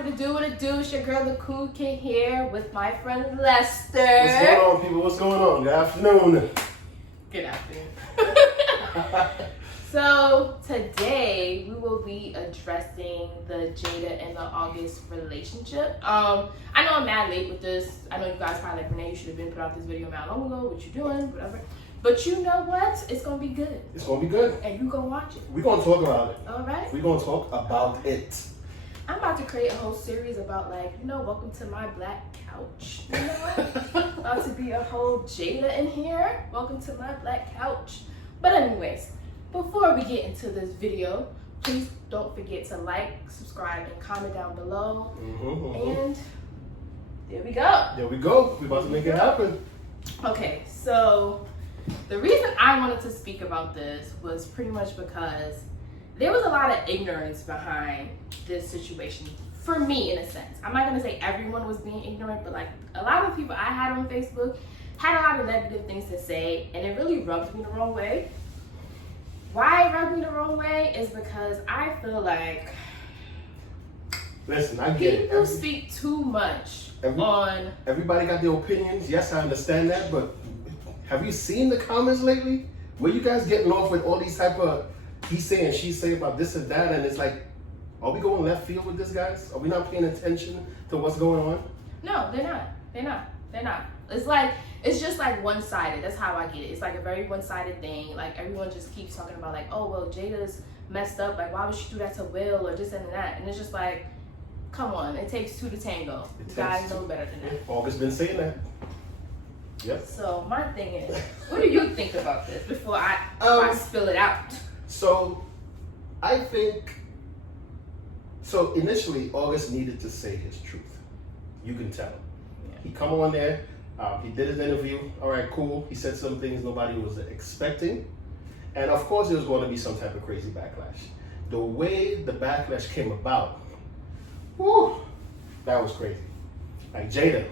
What it do? It's your girl, the Kool Kydd here with my friend Lester. What's going on, people? What's going on? Good afternoon. Good afternoon. So today we will be addressing the Jada and the August relationship. I know I'm mad late with this. I know you guys probably like, Renee, you should have been put out this video mad long ago. What you doing? Whatever. But you know what? It's gonna be good. It's gonna be good. And you go watch it. We're gonna talk about it. All right. We're gonna talk about it. I'm about to create a whole series about, like, you know, welcome to my black couch. You know, about to be a whole Jada in here. Welcome to my black couch. But anyways, before we get into this video, please don't forget to like, subscribe, and comment down below. And there we go. There we go. We're about to make it happen. Okay, so the reason I wanted to speak about this was pretty much because there was a lot of ignorance behind this situation, for me, in a sense. I'm not gonna say everyone was being ignorant, but like a lot of people I had on Facebook had a lot of negative things to say, and it really rubbed me the wrong way. Why it rubbed me the wrong way is because I feel like listen, I get people it. speak too much on. Everybody got their opinions. Yes, I understand that, but have you seen the comments lately? Where you guys getting off with all these type of he say and she say about this and that, and it's like, are we going left field with this, guys? Are we not paying attention to what's going on? No, they're not. They're not. It's like, it's just like one-sided. That's how I get it. It's like a very one-sided thing. Like, everyone just keeps talking about like, oh, well, Jada's messed up. Like, why would she do that to Will or this and that? And it's just like, come on. It takes two to tango. You guys know better than that. August been saying that. Yep. So my thing is, what do you think about this before I spill it out? So, I think, so initially, August needed to say his truth. You can tell. Yeah. He come on there, he did his interview, all right, cool. He said some things nobody was expecting. And of course, there was going to be some type of crazy backlash. The way the backlash came about, whew, that was crazy. Like, Jada,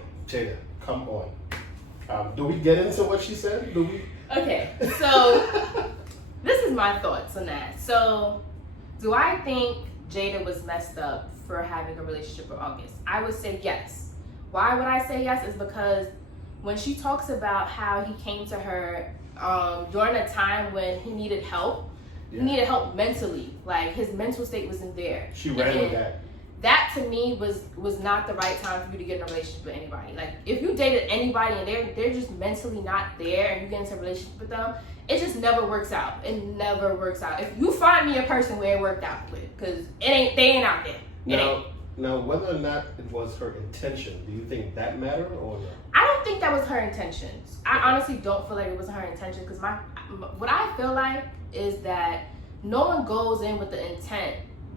come on. Do we get into what she said? Do we? Okay, so this is my thoughts on that. So, do I think Jada was messed up for having a relationship with August? I would say yes. Why would I say yes? Is because when she talks about how he came to her during a time when he needed help, he needed help mentally. Like, his mental state wasn't there. She ran with that. That to me was not the right time for you to get in a relationship with anybody. Like, if you dated anybody and they're just mentally not there and you get into a relationship with them, it just never works out. It never works out. If you find me a person where it worked out with, because they ain't out there. Now, whether or not it was her intention, do you think that mattered or no? I don't think that was her intentions. I honestly don't feel like it was her intention, because what I feel like is that no one goes in with the intent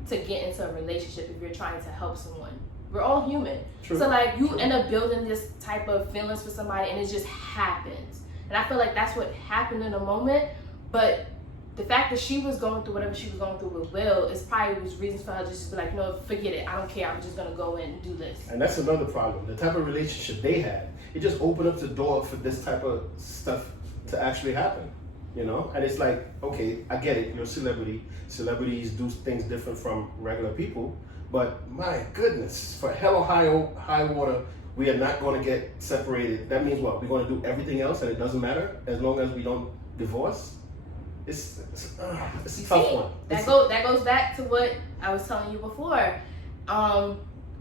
to get into a relationship if you're trying to help someone. We're all human. True. So like, you end up building this type of feelings for somebody and it just happens. And I feel like that's what happened in the moment. But the fact that she was going through whatever she was going through with Will is probably was reasons for her just to be like, no, forget it. I don't care. I'm just gonna go in and do this. And that's another problem. The type of relationship they had, it just opened up the door for this type of stuff to actually happen. You know, and it's like, okay, I get it. You're a celebrity. Celebrities do things different from regular people. But my goodness, for hell or high water, we are not going to get separated. That means what? We're going to do everything else, and it doesn't matter as long as we don't divorce. It's a tough one. That goes back to what I was telling you before.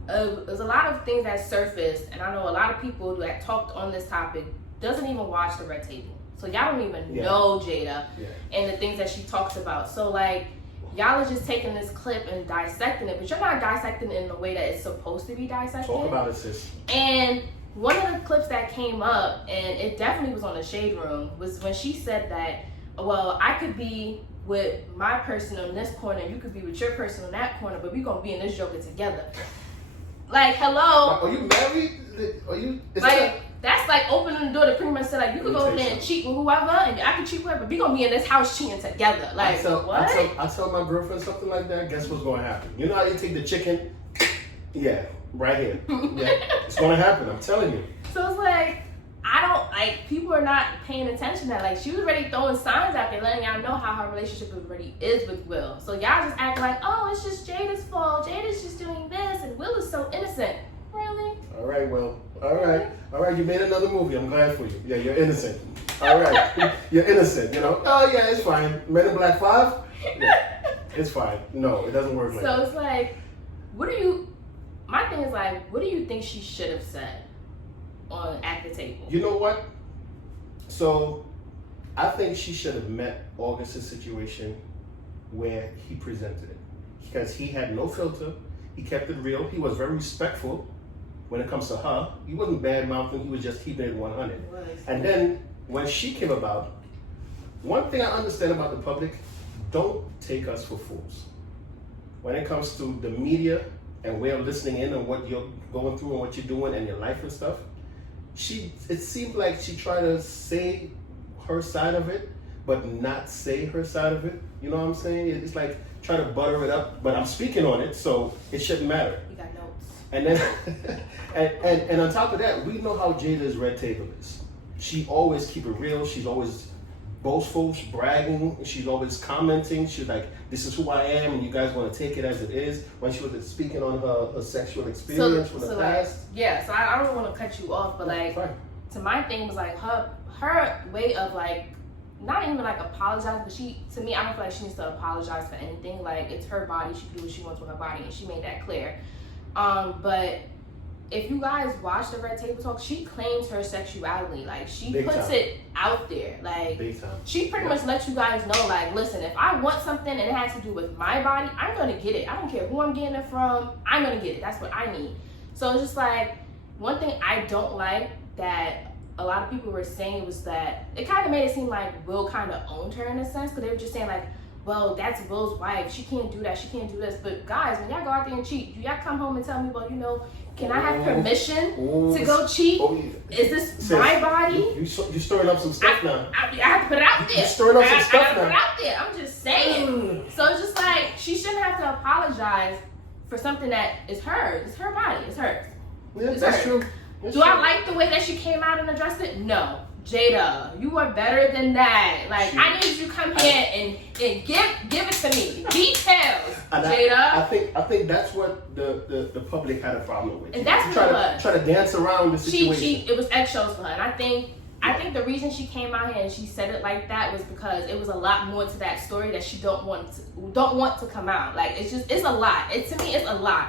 There's a lot of things that surfaced, and I know a lot of people that talked on this topic doesn't even watch the Red Table. So y'all don't even know Jada and the things that she talks about. So like, y'all are just taking this clip and dissecting it, but you're not dissecting it in the way that it's supposed to be dissected. Talk about it, sis. And one of the clips that came up, and it definitely was on the Shade Room, was when she said that, well, I could be with my person on this corner, and you could be with your person on that corner, but we gonna be in this joker together. Like, hello. Are you married? Are you? That's like opening the door to pretty much say, like, you could go over there and cheat with whoever, and I can cheat with her, but we gonna be in this house cheating together. Like, what? I tell my girlfriend something like that, guess what's gonna happen? You know how you take the chicken? Yeah, right here. Yeah, it's gonna happen, I'm telling you. So it's like, I like, people are not paying attention to that. Like, she was already throwing signs out there, letting y'all know how her relationship already is with Will. So y'all just act like, oh, it's just Jada's fault. Jada's just doing this, and Will is so innocent. Really? All right, Will. All right. You made another movie. I'm glad for you. Yeah, you're innocent. All right, you're innocent. You know. Oh yeah, it's fine. Men in Black 5. Yeah, it's fine. No, it doesn't work like that. So it's like, my thing is like, what do you think she should have said at the table? You know what? So, I think she should have met August's situation where he presented it. Because he had no filter. He kept it real. He was very respectful when it comes to her. He wasn't bad-mouthing. He was just keeping it 100. And then, when she came about, one thing I understand about the public, don't take us for fools. When it comes to the media and way of listening in on what you're going through and what you're doing and your life and stuff, it seemed like she tried to say her side of it, but not say her side of it. You know what I'm saying? It's like try to butter it up, but I'm speaking on it, so it shouldn't matter. You got notes. And then, and on top of that, we know how Jada's red table is. She always keep it real. She's always boastful, she's bragging, she's always commenting. She's like, this is who I am, and you guys want to take it as it is. When she was speaking on her sexual experience from the past. Yeah, so I don't want to cut you off, but like, to my thing was like her way of like, not even like apologize, but to me, I don't feel like she needs to apologize for anything. Like, it's her body, she can do what she wants with her body, and she made that clear. But if you guys watch the Red Table Talk, she claims her sexuality. Like, she puts it out there. Like, she pretty much lets you guys know, like, listen, if I want something and it has to do with my body, I'm going to get it. I don't care who I'm getting it from. I'm going to get it. That's what I need. So it's just like, one thing I don't like that a lot of people were saying was that it kind of made it seem like Will kind of owned her in a sense, because they were just saying like, well, that's Will's wife. She can't do that. She can't do this. But guys, when y'all go out there and cheat, do y'all come home and tell me, well, you know, can I have permission to go cheat? Is this my body? You stirring up some stuff now. I have to put it out there. You stirring up some stuff now. Put it out there. I'm just saying. So it's just like, she shouldn't have to apologize for something that is hers. It's her body. It's hers. Yeah, that's true. Do I like the way that she came out and addressed it? No. Jada, you are better than that. Like, I need you to come here and give it to me. Details, Jada. I think that's what the public had a problem with. And that's what it was. Try to dance around the situation. It was eggshells for her. And I think the reason she came out here and she said it like that was because it was a lot more to that story that she don't want to come out. Like, it's a lot. To me, it's a lot.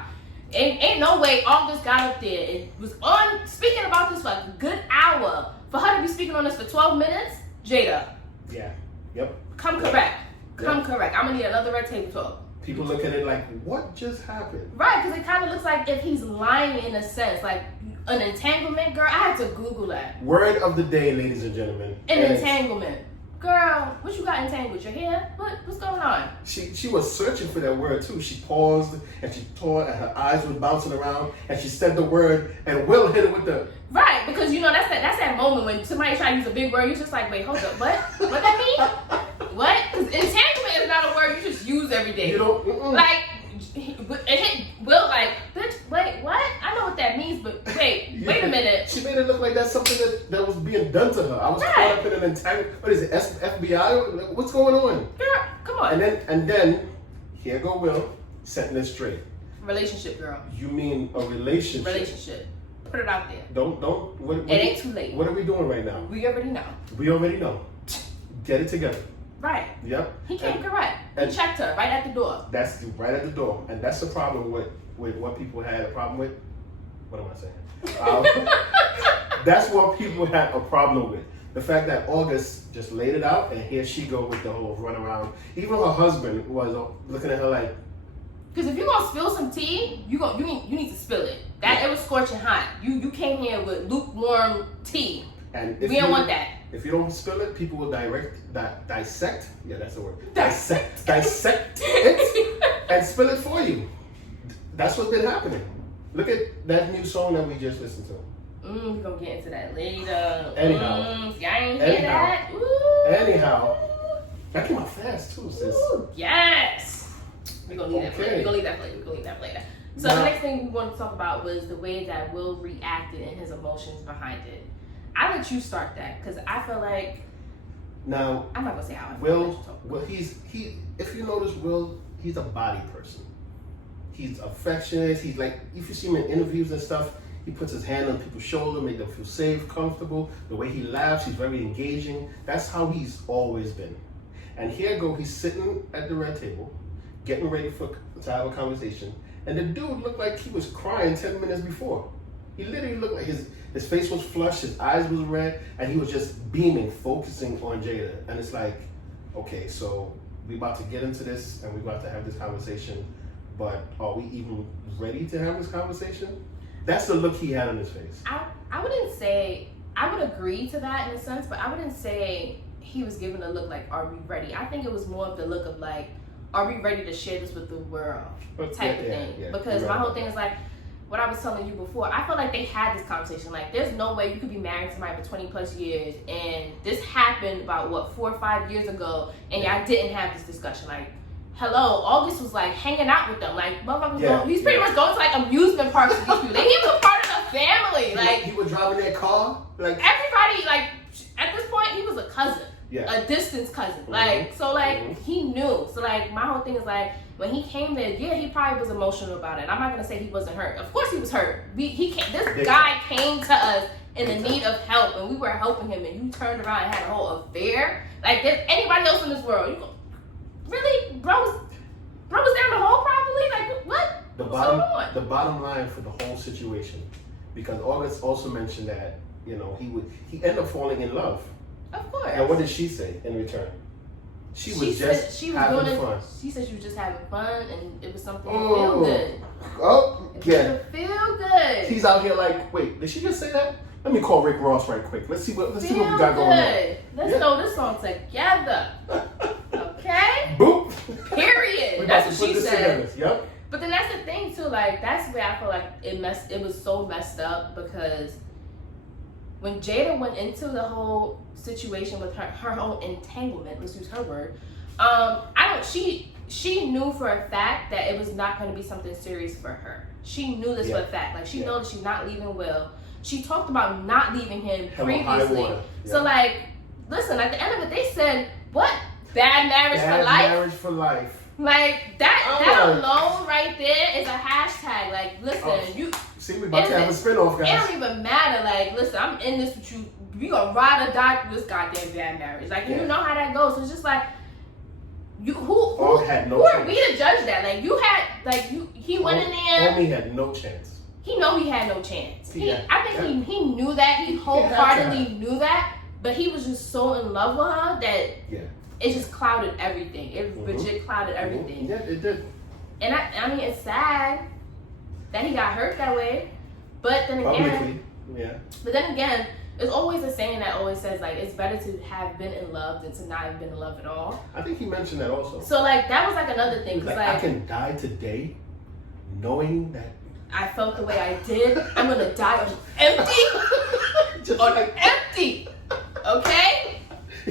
Ain't no way August got up there and was on speaking about this for a good hour. For her to be speaking on this for 12 minutes, Jada. Yeah. Yep. Come correct. I'm gonna need another Red Table Talk. People look at it like, what just happened? Right, because it kind of looks like if he's lying in a sense, like an entanglement, girl. I had to Google that. Word of the day, ladies and gentlemen. An entanglement. Girl, what you got entangled? Your hair? What's going on? She was searching for that word too. She paused and she thought, and her eyes were bouncing around, and she said the word, and Will hit it with the right, because you know that's that moment when somebody try to use a big word, you're just like, wait, hold up, what? What that mean? What? Because entanglement is not a word you just use every day. You don't like it hit Will like, bitch, wait, what? I know what that means, but wait a minute. She made it look like that's something that was being done to her. I was caught up in an entanglement. What is it? FBI? What's going on? Girl, come on. And then here go Will setting it straight. Relationship, girl. You mean a relationship? Relationship. Put it out there. Don't. It ain't too late. What are we doing right now? We already know. Get it together. Right. Yep. He came correct. He checked her right at the door. That's right at the door. And that's the problem with what people had a problem with. What am I saying? That's what people had a problem with. The fact that August just laid it out, and here she go with the whole run around. Even her husband was looking at her like, because if you're gonna spill some tea, you need to spill it. It was scorching hot. You came here with lukewarm tea. And we don't want that. If you don't spill it, people will dissect. Yeah, that's the word. Dissect it and spill it for you. That's what's been happening. Look at that new song that we just listened to. We're gonna get into that later. Anyhow. See, I ain't hear that. Ooh. Anyhow. That came out fast too, sis. Ooh, yes. We're gonna leave that for later. We're gonna leave that for later. So the next thing we wanted to talk about was the way that Will reacted and his emotions behind it. I let you start that because I feel like. Now, I'm not gonna say how I feel. Will, if you notice, Will, he's a body person. He's affectionate. He's like, if you see him in interviews and stuff, he puts his hand on people's shoulder, make them feel safe, comfortable. The way he laughs, he's very engaging. That's how he's always been. And here he's sitting at the red table, getting ready to have a conversation. And the dude looked like he was crying 10 minutes before. He literally looked like his face was flushed, his eyes was red, and he was just beaming, focusing on Jada. And it's like, okay, so we about to get into this and we about to have this conversation, but are we even ready to have this conversation? That's the look he had on his face. I wouldn't say, I would agree to that in a sense, but I wouldn't say he was given a look like, are we ready? I think it was more of the look of like, are we ready to share this with the world type of thing? Yeah, because my whole thing is like, what I was telling you before, I feel like they had this conversation. Like, there's no way you could be married to somebody for 20 plus years, and this happened about, 4 or 5 years ago, and y'all didn't have this discussion. Like, hello, August was like hanging out with them. Like, motherfuckers he's pretty much going to like amusement parks with these people. He was a part of the family. Like, he was driving that car. Like, everybody, like, at this point, he was a cousin. Yeah. A distance cousin. Like, so like, he knew. So like, my whole thing is like, when he came there, yeah, he probably was emotional about it. I'm not gonna say he wasn't hurt. Of course he was hurt. This guy came to us in the need of help, and we were helping him, and you turned around and had a whole affair. Like, there's anybody else in this world, you go, really, bro was down the hole properly? Like, what? The bottom line for the whole situation, because August also mentioned that, you know, he ended up falling in love. Of course. And what did she say in return? She was having fun. She said she was just having fun, and it was something to feel good. Oh, yeah. To feel good. He's out here like, wait, did she just say that? Let me call Rick Ross right quick. Let's see what we got going on. Let's throw this song together. Okay? Boop. Period. That's what she said. Yep. But then that's the thing too. Like, that's where I feel like it was so messed up, because when Jada went into the whole situation with her own entanglement, let's use her word, she knew for a fact that it was not going to be something serious for her. She knew this for a fact. Like, she knows she's not leaving Will. She talked about not leaving him previously. So like, listen, at the end of it, they said, what? Bad marriage for life? Bad marriage for life. Like, that alone right there is a hashtag. Like, listen, see, we about to have a spinoff, guys. It don't even matter. Like, listen, I'm in this with you. We gonna ride or die through this goddamn bad marriage. Like, you know how that goes. So it's just like, who are we to judge that? Like, he went in there. Homie had no chance. He had no chance. I think he knew that. He wholeheartedly knew that. But he was just so in love with her that it just clouded everything. It legit clouded everything. Yeah, it did. And I mean, it's sad that he got hurt that way. But then again, But then again, there's always a saying that always says, like, it's better to have been in love than to not have been in love at all. I think he mentioned that also. So like, that was like another thing. Cause, like, I can die today knowing that I felt the way I did. I'm gonna die on empty. Just on empty. Okay?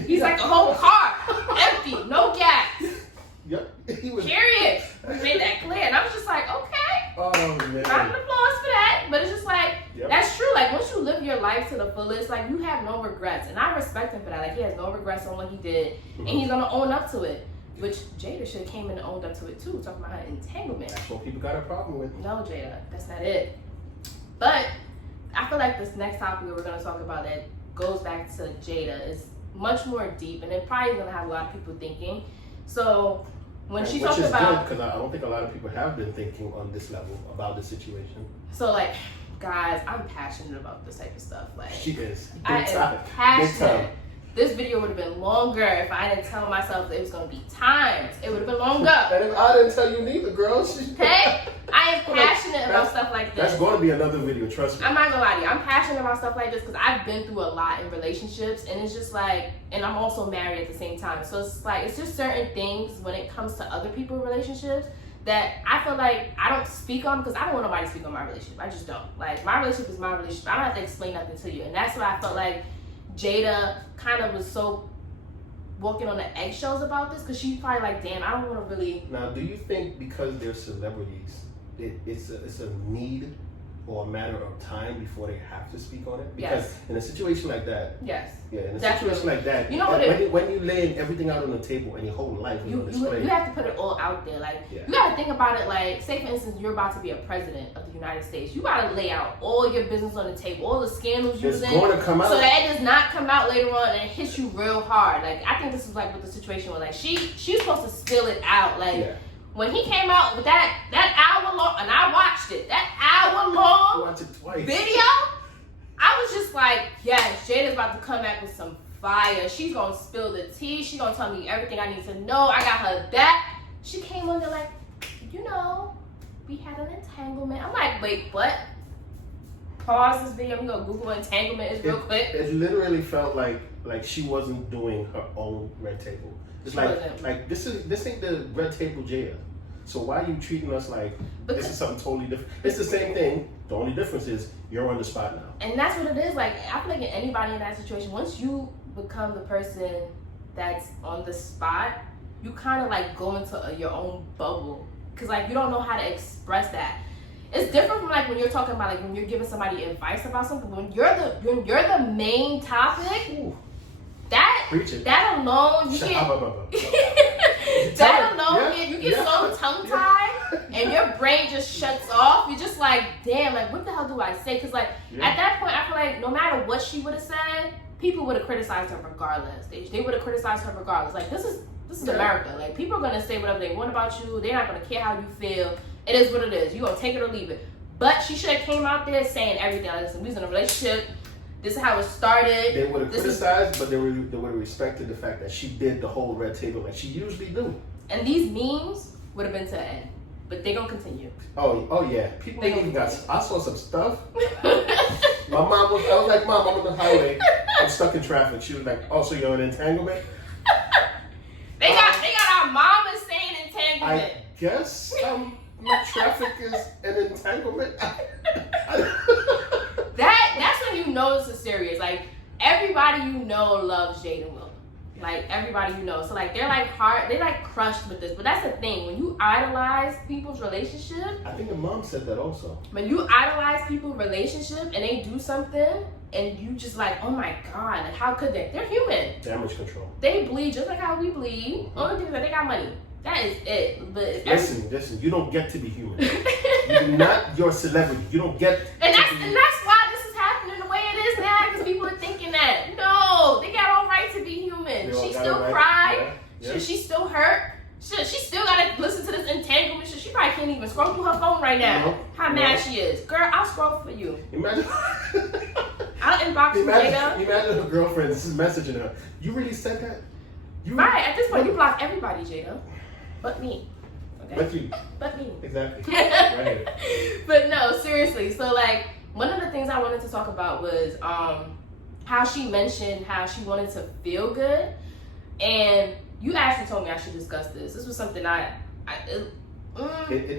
He's like a whole car. Empty. No gas. Yep. He was Period. We made that clear. And I was just like, okay. Oh, man. Round of applause for that. But it's just like, that's true. Like, once you live your life to the fullest, like, you have no regrets. And I respect him for that. Like, he has no regrets on what he did. And he's gonna own up to it. Which Jada should have came in and owned up to it too, talking about her entanglement. That's what people got a problem with. No, Jada, that's not it. But I feel like this next topic that we're going to talk about that goes back to Jada is much more deep, and it probably going to have a lot of people thinking. So when she talked about, because I don't think a lot of people have been thinking on this level about the situation. So like, guys, I'm passionate about this type of stuff. Like, she is. I am passionate. This video would have been longer if I didn't tell myself that it was going to be timed. It would have been longer. And if I didn't tell you neither, girl. Okay? I am passionate about stuff like this. That's going to be another video, trust me. I'm not going to lie to you. I'm passionate about stuff like this because I've been through a lot in relationships. And it's just like, and I'm also married at the same time. So it's like, it's just certain things when it comes to other people's relationships that I feel like I don't speak on because I don't want nobody to speak on my relationship. I just don't. Like, my relationship is my relationship. I don't have to explain nothing to you. And that's why I felt like Jada kind of was so walking on the eggshells about this because she's probably like, damn, I don't want to really. Now, do you think because they're celebrities, it's a need or a matter of time before they have to speak on it? Because in a situation like that, in a situation like that, you know what when you laying everything out on the table and your whole life is on display, you have to put it all out there. Like you got to think about it. Like, say for instance, you're about to be a president of the United States. You got to lay out all your business on the table, all the scandals you're in, going to come out, so that it does not come out later on and it hits you real hard. Like, I think this is like what the situation was. Like, she's supposed to spill it out. Like. When he came out with that hour long, and I watched it, that hour long video, I was just like, yes, Jada's about to come back with some fire. She's gonna spill the tea. She's gonna tell me everything I need to know. I got her back. She came on there like, you know, we had an entanglement. I'm like, wait, what? Pause this video. I'm gonna Google entanglement real quick. It literally felt like she wasn't doing her own red table. It's like this ain't the red table Jada. So why are you treating us like this is something totally different? It's the same thing. The only difference is you're on the spot now. And that's what it is. Like, I feel like anybody in that situation, once you become the person that's on the spot, you kind of like go into your own bubble. Cause like you don't know how to express that. It's different from like when you're talking about like when you're giving somebody advice about something. When you're the main topic. Ooh. That alone, you get so tongue-tied and your brain just shuts off. You're just like, damn, like what the hell do I say? Because like at that point, I feel like no matter what she would have said, people would have criticized her regardless. They would have criticized her regardless. Like this is America. Like people are gonna say whatever they want about you. They're not gonna care how you feel. It is what it is. You gonna take it or leave it. But she should have came out there saying everything. Like, listen, we was in a relationship. This is how it started. They would have criticized, but they would have respected the fact that she did the whole red table like she usually do. And these memes would have been to the end, but they gonna continue. Oh yeah, people ain't even got. I saw some stuff. I was like, Mom, I'm on the highway. I'm stuck in traffic. She was like, oh, so you're in entanglement? They got our mamas saying entanglement. I guess my traffic is an entanglement. That's when you know this is serious. Like everybody you know loves Jada and Will. Like everybody you know. So like they're like crushed with this. But that's the thing. When you idolize people's relationship. I think the mom said that also. When you idolize people's relationship and they do something and you just like, oh my God, like how could they? They're human. Damage control. They bleed just like how we bleed. Mm-hmm. Only thing is that they got money. That is it. But listen, you don't get to be human. You're not your celebrity. You don't get and that's why this is happening the way it is now, because people are thinking that no, they got all right to be human. She still cried. Yeah. She still hurt. She still gotta listen to this entanglement shit. She probably can't even scroll through her phone right now. How mad she is. Girl, I'll scroll for you. Imagine I'll inbox you, Jada. Imagine her girlfriend is messaging her. You really said that? Right, at this point you block everybody, Jada. But me. Okay. But me. Exactly. Right. But no, seriously. So like one of the things I wanted to talk about was how she mentioned how she wanted to feel good. And you actually told me I should discuss this. This was something it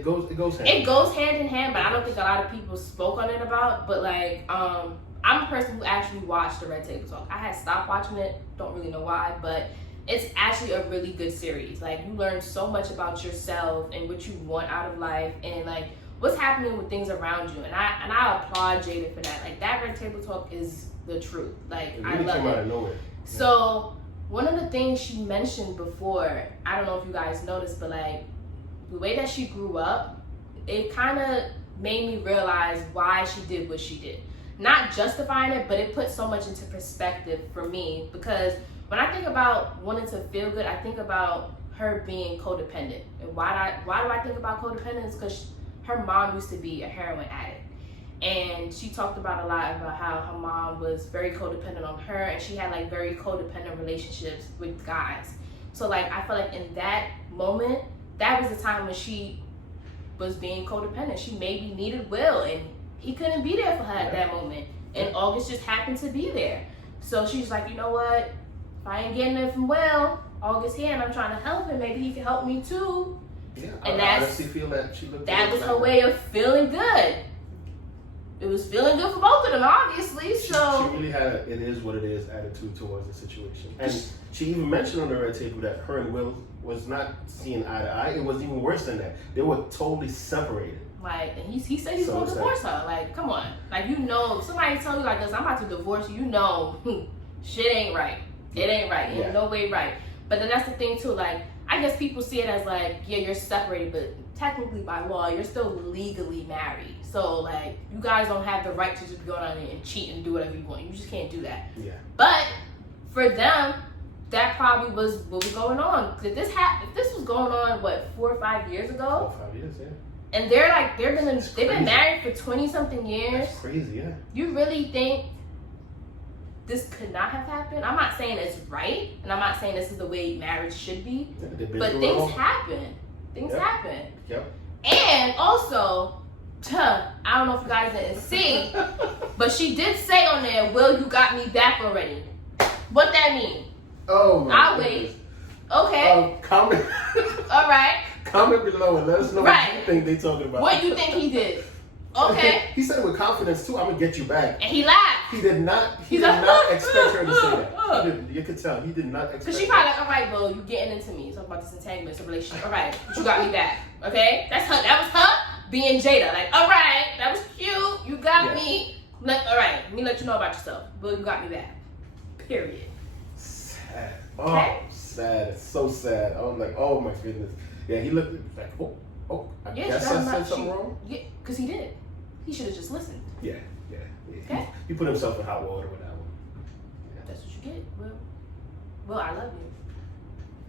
goes hand. It goes hand in hand, but I don't think a lot of people spoke on it about. But like I'm a person who actually watched the Red Table Talk. I had stopped watching it, don't really know why, but it's actually a really good series. Like you learn so much about yourself and what you want out of life and like what's happening with things around you. And I applaud Jada for that. Like that Red Table Talk is the truth. Like it really I love came it. Out of nowhere. So one of the things she mentioned before, I don't know if you guys noticed, but like the way that she grew up, it kind of made me realize why she did what she did. Not justifying it, but it put so much into perspective for me, because when I think about wanting to feel good, I think about her being codependent. And why do I think about codependence? Because her mom used to be a heroin addict. And she talked about a lot about how her mom was very codependent on her, and she had like very codependent relationships with guys. So like I feel like in that moment, that was the time when she was being codependent. She maybe needed Will, and he couldn't be there for her at that moment. And August just happened to be there. So she's like, you know what? If I ain't getting it from Will, August here, and I'm trying to help him, maybe he can help me too. Yeah, and I honestly feel that she looked. That was her way of feeling good. it was feeling good for both of them, obviously. So she really had a "it is what it is" attitude towards the situation, and she even mentioned on the red table that her and Will was not seeing eye to eye. It was even worse than that. They were totally separated. Like, and he said he's gonna divorce her. Like, come on. Like, you know, if somebody tell you like this, I'm about to divorce you, you know, shit ain't right. It ain't right. It ain't no way right. But then that's the thing too, like, I guess people see it as like, yeah, you're separated, but technically by law, you're still legally married. So like, you guys don't have the right to just go on there and cheat and do whatever you want. You just can't do that. Yeah. But for them, that probably was what was going on. If this was going on, what, 4 or 5 years ago? 4 or 5 years, yeah. And they're like, they've been married for 20-something years. That's crazy, yeah. You really think this could not have happened? I'm not saying it's right, and I'm not saying this is the way marriage should be, but things happen. Things happen. Yep. And also, I don't know if you guys didn't see, but she did say on there, "Will, you got me back already?" What that mean? Oh my I'll goodness. wait. Okay. Comment. All right. Comment below and let us know what you think they talking about. What you think he did? Okay. He said it with confidence too. I'm gonna get you back. And he laughed. He did not. He did not expect her to say that. You could tell he did not expect. Cause she probably like, all right, Will, you getting into me? Talk about this entanglement, it's a relationship. All right, but you got me back. Okay, that's her. That was her being Jada. Like, all right, that was cute. You got me. All right, let me let you know about yourself. Will, you got me back. Period. Sad. Oh, sad. It's so sad. I was like, oh my goodness. Yeah, he looked like, oh. I guess I said something wrong. Yeah, cause he did. He should have just listened. Yeah. Okay. He put himself in hot water with that one. Yeah. That's what you get, Will. Will, I love you,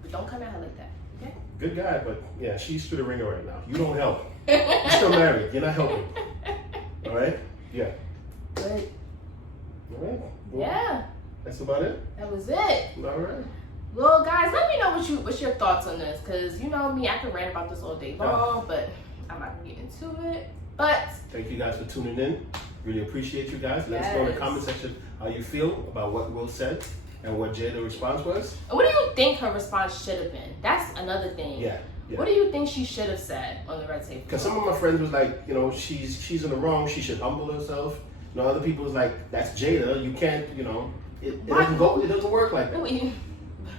but don't come at her like that. Okay. Good guy, but yeah, she's through the ringer right now. You don't help. You're still married. You're not helping. All right? Yeah. Good. All right. Well, Yeah. That's about it. That was it. All right. Well, guys, let me know what's your thoughts on this, because you know me, I could rant about this all day long, but I'm not gonna get into it. But thank you guys for tuning in. Really appreciate you guys. Let us know in the comment section how you feel about what Will said and what Jada's response was. What do you think her response should have been? That's another thing. Yeah. What do you think she should have said on the red table? Because some of my friends was like, you know, she's in the wrong. She should humble herself. You know, other people was like, that's Jada. You can't, you know, it doesn't go. It doesn't work like that.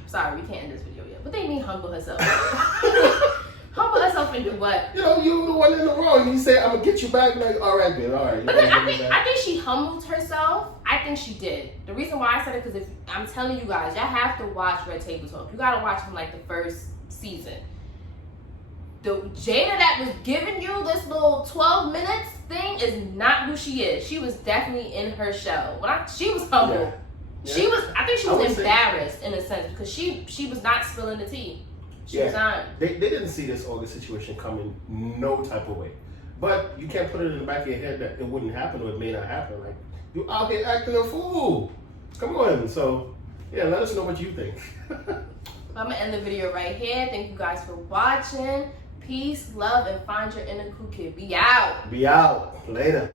Sorry, we can't end this video yet. What they mean humble herself? Humble herself into what? You know, you're the one in the wrong. You say, I'm gonna get you back. Like, all right, then, all right. But then I think she humbled herself. I think she did. The reason why I said it, because if I'm telling you guys, y'all have to watch Red Table Talk. You gotta watch from like the first season. The Jada that was giving you this little 12 minutes thing is not who she is. She was definitely in her shell. She was humble. Yeah. She was. I think she was embarrassed in a sense because she was not spilling the tea. She was not. They didn't see this August situation coming no type of way. But you can't put it in the back of your head that it wouldn't happen or it may not happen. Like, you out here acting a fool. Come on. So, yeah, let us know what you think. I'm gonna end the video right here. Thank you guys for watching. Peace, love, and find your inner Kool Kydd. Be out. Be out. Later.